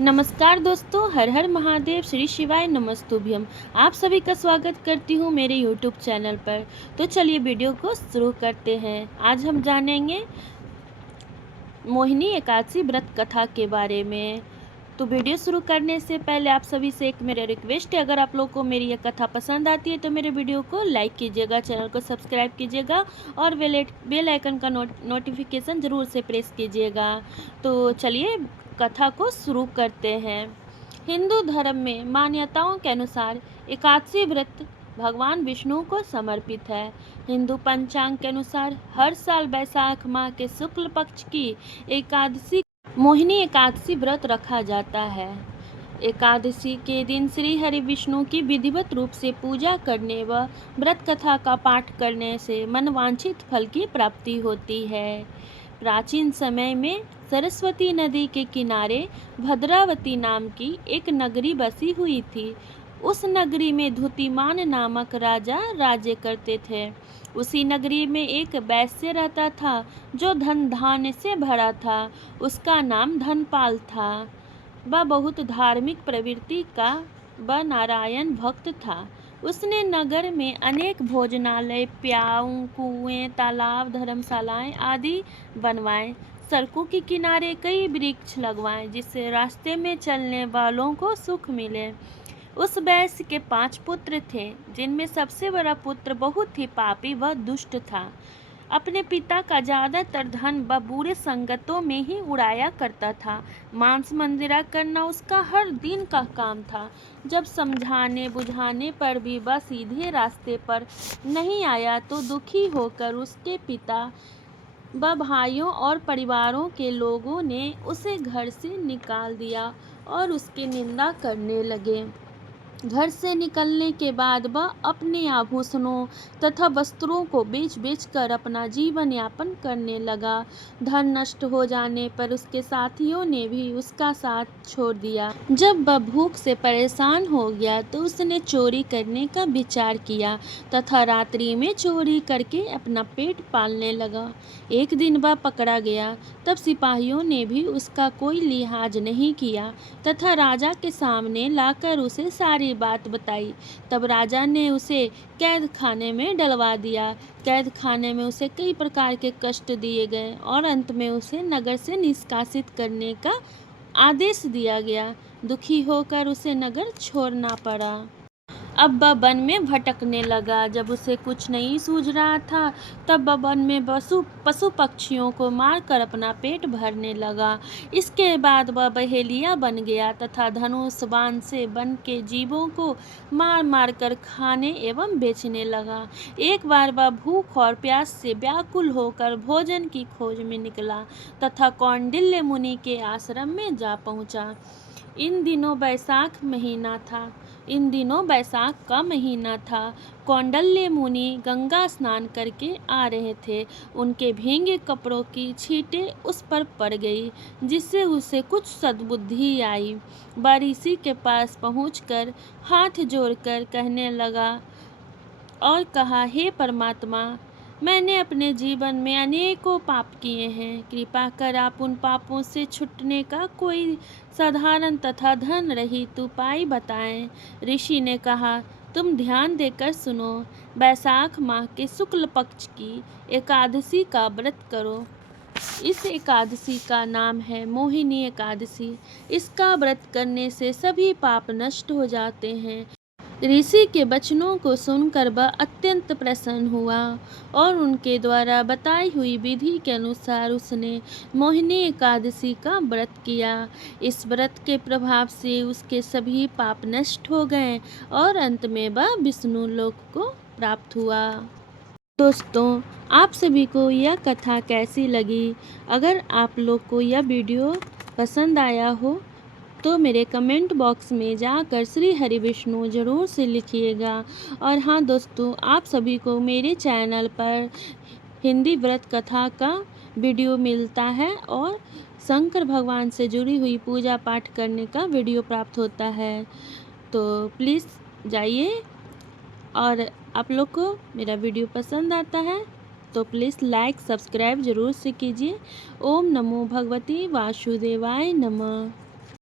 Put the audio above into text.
नमस्कार दोस्तों, हर हर महादेव, श्री शिवाय नमस्तुभ्यम। आप सभी का स्वागत करती हूँ मेरे यूट्यूब चैनल पर। तो चलिए वीडियो को शुरू करते हैं। आज हम जानेंगे मोहिनी एकादशी व्रत कथा के बारे में। तो वीडियो शुरू करने से पहले आप सभी से एक मेरा रिक्वेस्ट है, अगर आप लोग को मेरी यह कथा पसंद आती है तो मेरे वीडियो को लाइक कीजिएगा, चैनल को सब्सक्राइब कीजिएगा और बेल आइकन का नोटिफिकेशन ज़रूर से प्रेस कीजिएगा। तो चलिए कथा को शुरू करते हैं। हिंदू धर्म में मान्यताओं के अनुसार एकादशी व्रत भगवान विष्णु को समर्पित है। हिंदू पंचांग के अनुसार हर साल वैशाख माह के शुक्ल पक्ष की एकादशी मोहिनी एकादशी व्रत रखा जाता है। एकादशी के दिन श्री हरि विष्णु की विधिवत रूप से पूजा करने व व्रत कथा का पाठ करने से मनवांछित फल की प्राप्ति होती है। प्राचीन समय में सरस्वती नदी के किनारे भद्रावती नाम की एक नगरी बसी हुई थी। उस नगरी में धुतिमान नामक राजा राज्य करते थे। उसी नगरी में एक वैश्य रहता था जो धन धान्य से भरा था। उसका नाम धनपाल था। वह बहुत धार्मिक प्रवृत्ति का व नारायण भक्त था। उसने नगर में अनेक भोजनालय, प्याऊ, कुएं, तालाब, धर्मशालाएं आदि बनवाए। सड़कों के किनारे कई वृक्ष लगवाए जिससे रास्ते में चलने वालों को सुख मिले। उस वैश्य के 5 पुत्र थे, जिनमें सबसे बड़ा पुत्र बहुत ही पापी व दुष्ट था। अपने पिता का ज़्यादातर धन व बुरे संगतों में ही उड़ाया करता था। मांस मंदिरा करना उसका हर दिन का काम था। जब समझाने बुझाने पर भी वह सीधे रास्ते पर नहीं आया तो दुखी होकर उसके पिता व भाइयों और परिवारों के लोगों ने उसे घर से निकाल दिया और उसकी निंदा करने लगे। घर से निकलने के बाद वह अपने आभूषणों तथा वस्त्रों को बेच कर अपना जीवन यापन करने लगा। धन नष्ट हो जाने पर उसके साथियों ने भी उसका साथ छोड़ दिया। जब वह भूख से परेशान हो गया तो उसने चोरी करने का विचार किया तथा रात्रि में चोरी करके अपना पेट पालने लगा। एक दिन वह पकड़ा गया, तब सिपाहियों ने भी उसका कोई लिहाज नहीं किया तथा राजा के सामने लाकर उसे सारी बात बताई। तब राजा ने उसे कैद खाने में डलवा दिया। कैद खाने में उसे कई प्रकार के कष्ट दिए गए और अंत में उसे नगर से निष्कासित करने का आदेश दिया गया। दुखी होकर उसे नगर छोड़ना पड़ा। अब वह वन में भटकने लगा। जब उसे कुछ नहीं सूझ रहा था तब वह वन में पशु पक्षियों को मारकर अपना पेट भरने लगा। इसके बाद वह बहेलिया बन गया तथा धनुष बाण से वन के जीवों को मार मार कर खाने एवं बेचने लगा। एक बार वह भूख और प्यास से व्याकुल होकर भोजन की खोज में निकला तथा कौंडिल्य मुनि के आश्रम में जा पहुँचा। इन दिनों वैशाख का महीना था। कौंडिल्य मुनि गंगा स्नान करके आ रहे थे। उनके भीगे कपड़ों की छींटें उस पर पड़ गई, जिससे उसे कुछ सद्बुद्धि आई। वह ऋषि के पास पहुंचकर हाथ जोड़कर कहने लगा और कहा, हे परमात्मा, मैंने अपने जीवन में अनेकों पाप किए हैं। कृपा कर आप उन पापों से छूटने का कोई साधारण तथा धन रहित उपाय बताएं। ऋषि ने कहा, तुम ध्यान देकर सुनो। वैशाख माह के शुक्ल पक्ष की एकादशी का व्रत करो। इस एकादशी का नाम है मोहिनी एकादशी। इसका व्रत करने से सभी पाप नष्ट हो जाते हैं। ऋषि के वचनों को सुनकर वह अत्यंत प्रसन्न हुआ और उनके द्वारा बताई हुई विधि के अनुसार उसने मोहिनी एकादशी का व्रत किया। इस व्रत के प्रभाव से उसके सभी पाप नष्ट हो गए और अंत में वह विष्णु लोक को प्राप्त हुआ। दोस्तों, आप सभी को यह कथा कैसी लगी? अगर आप लोग को यह वीडियो पसंद आया हो तो मेरे कमेंट बॉक्स में जाकर श्री हरि विष्णु ज़रूर से लिखिएगा। और हाँ दोस्तों, आप सभी को मेरे चैनल पर हिंदी व्रत कथा का वीडियो मिलता है और शंकर भगवान से जुड़ी हुई पूजा पाठ करने का वीडियो प्राप्त होता है। तो प्लीज़ जाइए, और आप लोग को मेरा वीडियो पसंद आता है तो प्लीज़ लाइक सब्सक्राइब ज़रूर से कीजिए। ओम नमो भगवती वासुदेवाय नमः।